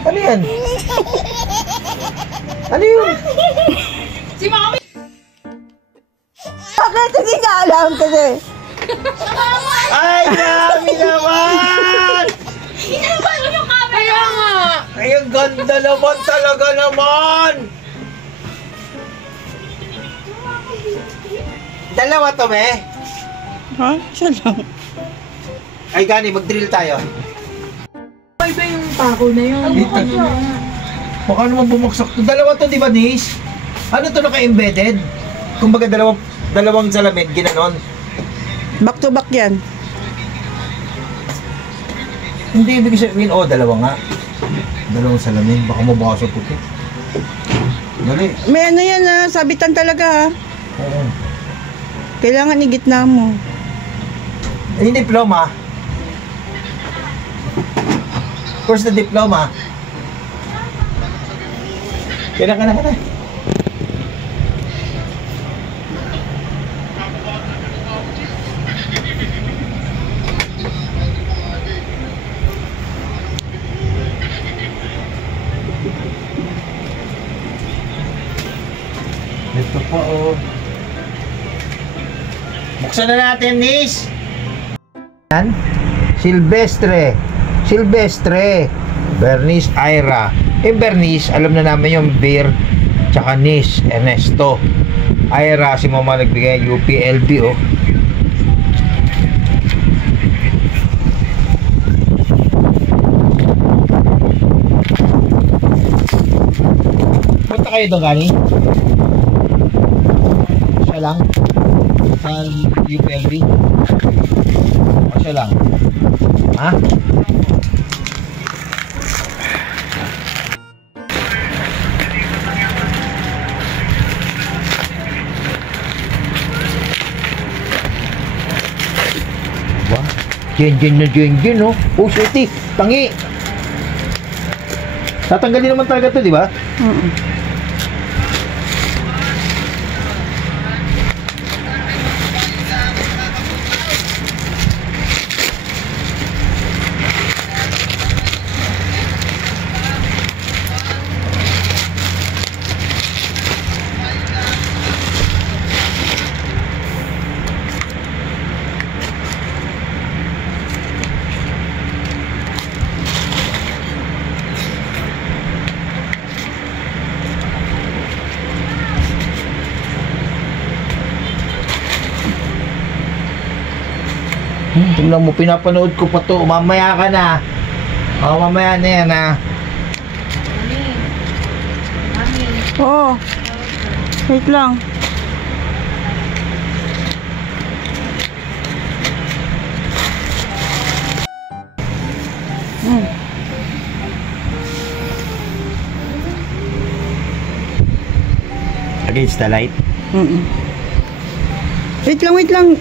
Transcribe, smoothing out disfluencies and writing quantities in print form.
Ano yan? Ano yun? Si Mami! Bakit hindi ka alam kasi? Ay, dami naman! Inabalo yung camera! Kaya nga! Ay, ang ganda naman talaga naman! Dalawa to, me? Ha? Isa lang. Ay, Gani, mag-drill tayo. Ay ba yung pako na yun? Baka naman bumagsak to. Dalawa to, di ba, Nis? Ano to naka-embedded? Kumbaga, dalawang salamin, ginanon. Back to back yan. Hindi, ibig sabihin, dalawa nga. Dalawang salamin, baka mabasa puti. Dali. May ano yan sabitan talaga ha. Oo. Kailangan igitna mo. Eh, yung diploma. Course na diploma. Kailangan na. Ito pa Buksan na natin, Nis. Yan. Silvestre. Bernice Ira. Bernice, alam na namin yung beer. Tsaka Nis, Ernesto. Ira, si mama nagbigay UPLB, Punta kayo doon, Gani? Siya lang? Sa UPLB? O siya lang? Ha? Wah, jen, oh. Oh, suti, tangi. Tatanggalin naman talaga to, di ba? Tingnan mo, pinapanood ko pa to. Mamaya ka na. Mamaya na yan, ha. Oo. Wait lang. Against the light? Wait lang. Wait lang